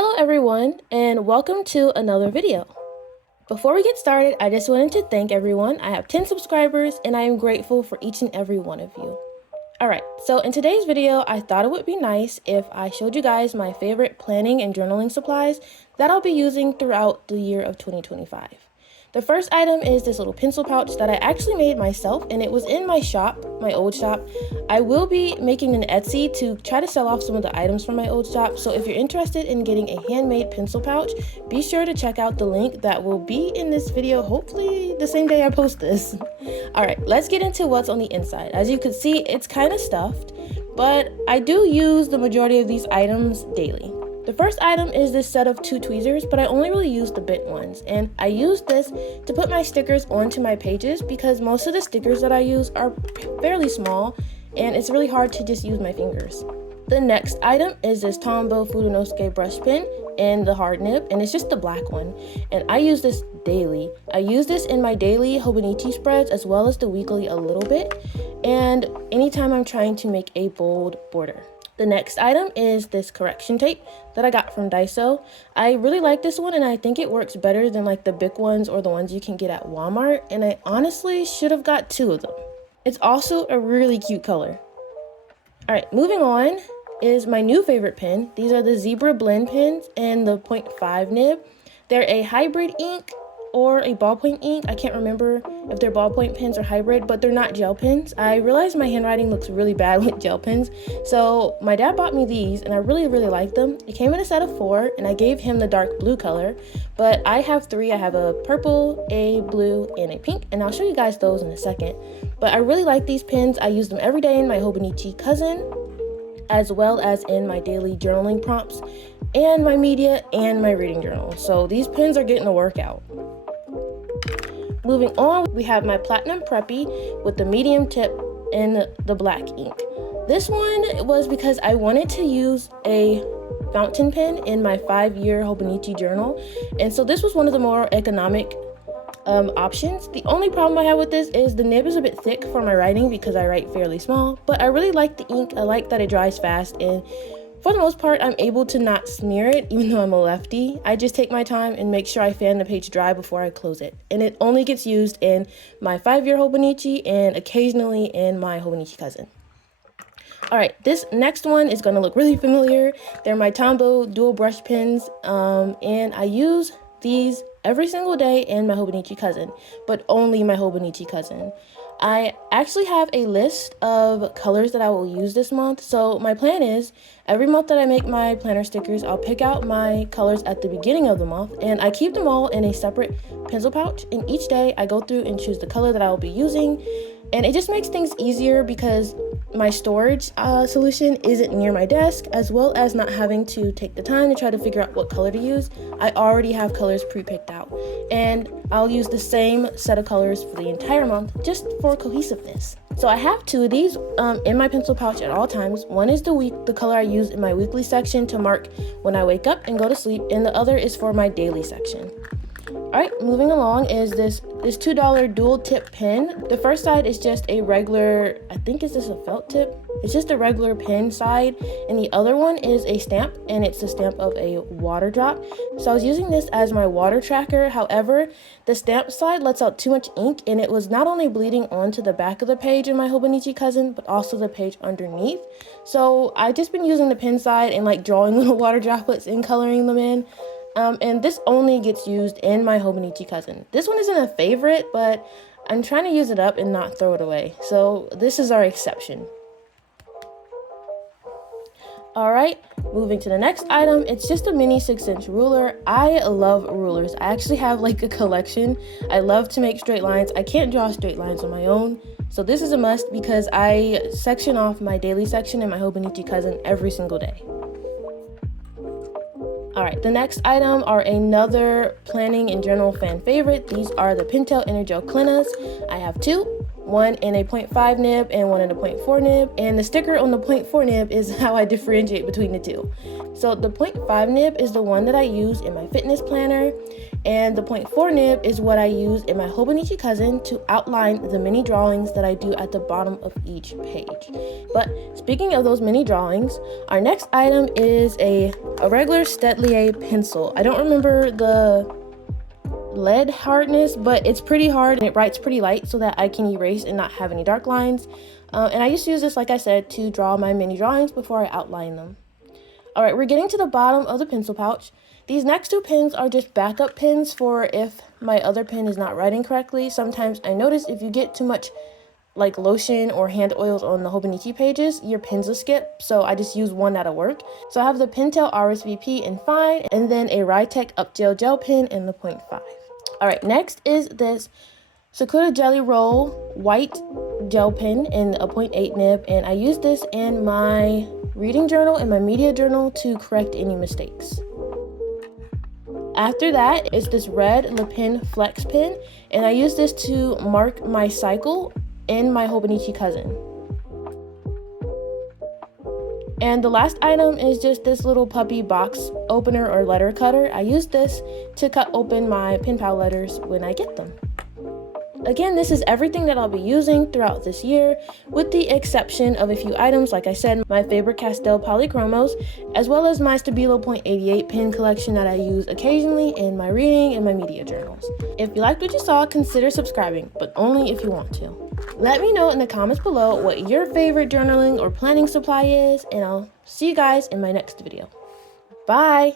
Hello everyone, and welcome to another video. Before we get started, I just wanted to thank everyone. I have 10 subscribers and I am grateful for each and every one of you. Alright, so in today's video, I thought it would be nice if I showed you guys my favorite planning and journaling supplies that I'll be using throughout the year of 2025. The first item is this little pencil pouch that I actually made myself, and it was in my shop, my old shop. I will be making an Etsy to try to sell off some of the items from my old shop, so if you're interested in getting a handmade pencil pouch, be sure to check out the link that will be in this video, hopefully the same day I post this. Alright, let's get into what's on the inside. As you can see, it's kind of stuffed, but I do use the majority of these items daily. The first item is this set of 2 tweezers, but I only really use the bent ones, and I use this to put my stickers onto my pages because most of the stickers that I use are fairly small and it's really hard to just use my fingers. The next item is this Tombow Fudenosuke brush pen in the hard nib, and it's just the black one, and I use this daily. I use this in my daily Hobonichi spreads as well as the weekly a little bit, and anytime I'm trying to make a bold border. The next item is this correction tape that I got from Daiso. I really like this one and I think it works better than like the big ones or the ones you can get at Walmart, and I honestly should have got 2 of them. It's also a really cute color. Alright, moving on is my new favorite pen. These are the Zebra Blend pens in the 0.5 nib. They're a hybrid ink or a ballpoint ink. I can't remember if they're ballpoint pens or hybrid, but they're not gel pens. I realized my handwriting looks really bad with gel pens, so my dad bought me these and I really like them. It came in a set of 4 and I gave him the dark blue color, but I have 3. I have a purple, a blue, and a pink, and I'll show you guys those in a second. But I really like these pens. I use them every day in my Hobonichi Cousin, as well as in my daily journaling prompts and my media and my reading journal. So these pens are getting a workout. Moving on, we have my Platinum Preppy with the medium tip and the black ink. This one was because I wanted to use a fountain pen in my 5-year Hobonichi journal, and so this was one of the more economic options. The only problem I have with this is the nib is a bit thick for my writing because I write fairly small, but I really like the ink. I like that it dries fast, and for the most part, I'm able to not smear it, even though I'm a lefty. I just take my time and make sure I fan the page dry before I close it. And it only gets used in my 5-year Hobonichi and occasionally in my Hobonichi Cousin. Alright, this next one is going to look really familiar. They're my Tombow dual brush pens, and I use these every single day in my Hobonichi Cousin, but only my Hobonichi Cousin. I actually have a list of colors that I will use this month, so my plan is every month that I make my planner stickers, I'll pick out my colors at the beginning of the month, and I keep them all in a separate pencil pouch, and each day I go through and choose the color that I will be using, and it just makes things easier because my storage solution isn't near my desk, as well as not having to take the time to try to figure out what color to use. I already have colors pre-picked out, and I'll use the same set of colors for the entire month just for cohesiveness. So I have 2 of these in my pencil pouch at all times. One is the color I use in my weekly section to mark when I wake up and go to sleep, and the other is for my daily section. Alright, moving along is this $2 dual tip pen. The first side is just a regular, I think is this a felt tip? It's just a regular pen side, and the other one is a stamp, and it's the stamp of a water drop. So I was using this as my water tracker. However, the stamp side lets out too much ink, and it was not only bleeding onto the back of the page in my Hobonichi Cousin, but also the page underneath. So I've just been using the pen side and like drawing little water droplets and coloring them in. And this only gets used in my Hobonichi Cousin. This one isn't a favorite, but I'm trying to use it up and not throw it away. So this is our exception. Alright, moving to the next item, it's just a mini 6-inch ruler. I love rulers. I actually have like a collection. I love to make straight lines. I can't draw straight lines on my own, so this is a must because I section off my daily section in my Hobonichi Cousin every single day. Alright, the next item are another planning and journal fan favorite. These are the Pentel Energel Cleanas. I have 2, one in a 0.5 nib and one in a 0.4 nib, and the sticker on the 0.4 nib is how I differentiate between the 2. So the 0.5 nib is the one that I use in my fitness planner, and the 0.4 nib is what I use in my Hobonichi Cousin to outline the mini drawings that I do at the bottom of each page. But speaking of those mini drawings, our next item is a regular Stedtlier pencil. I don't remember the lead hardness, but it's pretty hard and it writes pretty light so that I can erase and not have any dark lines. And I just use this, like I said, to draw my mini drawings before I outline them. All right, we're getting to the bottom of the pencil pouch. These next two pins are just backup pins for if my other pen is not writing correctly. Sometimes I notice if you get too much like lotion or hand oils on the Hobonichi pages, your pins will skip, so I just use one that'll work. So I have the Pentel RSVP in fine, and then a Rytec Upgel gel pen in the 0.5. All right, next is this Sakura Jelly Roll white gel pen in a 0.8 nib, and I use this in my reading journal and my media journal to correct any mistakes. After that is this red Le Pen Flex pen, and I use this to mark my cycle in my Hobonichi Cousin. And the last item is just this little puppy box opener or letter cutter. I use this to cut open my pen pal letters when I get them. Again, this is everything that I'll be using throughout this year, with the exception of a few items, like I said, my Faber-Castell Polychromos, as well as my Stabilo .88 pen collection that I use occasionally in my reading and my media journals. If you liked what you saw, consider subscribing, but only if you want to. Let me know in the comments below what your favorite journaling or planning supply is, and I'll see you guys in my next video. Bye!